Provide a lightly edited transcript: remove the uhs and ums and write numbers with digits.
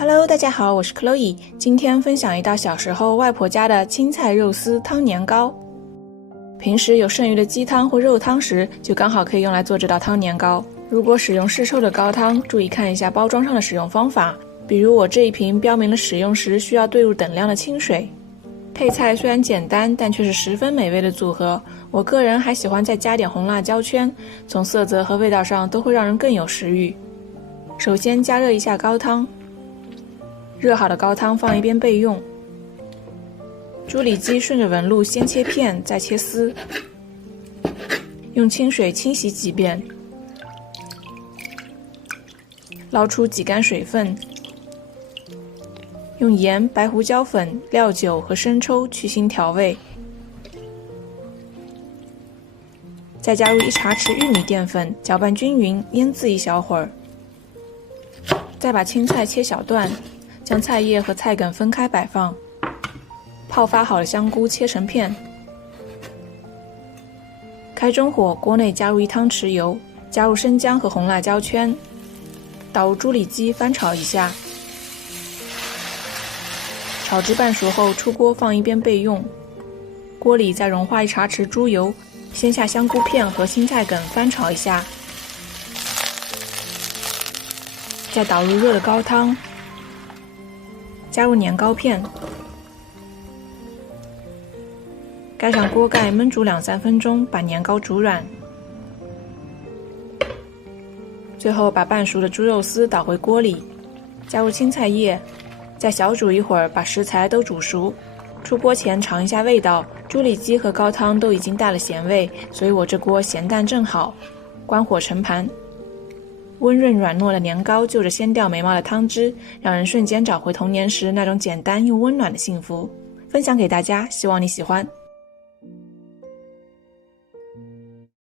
Hello， 大家好，我是 Chloe， 今天分享一道小时候外婆家的青菜肉丝汤年糕。平时有剩余的鸡汤或肉汤时，就刚好可以用来做这道汤年糕。如果使用市售的高汤，注意看一下包装上的使用方法，比如我这一瓶标明了使用时需要兑入等量的清水。配菜虽然简单，但却是十分美味的组合。我个人还喜欢再加点红辣椒圈，从色泽和味道上都会让人更有食欲。首先加热一下高汤，热好的高汤放一边备用。猪里脊顺着纹路先切片，再切丝，用清水清洗几遍，捞出挤干水分，用盐、白胡椒粉、料酒和生抽去腥调味，再加入1茶匙玉米淀粉，搅拌均匀，腌制一小会儿。再把青菜切小段，将菜叶和菜梗分开摆放。泡发好的香菇切成片。开中火，锅内加入1汤匙油，加入生姜和红辣椒圈，倒入猪里脊翻炒一下。炒至半熟后出锅放一边备用。锅里再融化1茶匙猪油，先下香菇片和青菜梗翻炒一下，再倒入热的高汤，加入年糕片，盖上锅盖焖煮2-3分钟，把年糕煮软。最后把半熟的猪肉丝倒回锅里，加入青菜叶，再小煮一会儿，把食材都煮熟。出锅前尝一下味道，猪里脊和高汤都已经带了咸味，所以我这锅咸淡正好。关火盛盘。温润软糯的年糕就着鲜掉眉毛的汤汁，让人瞬间找回童年时那种简单又温暖的幸福。分享给大家，希望你喜欢。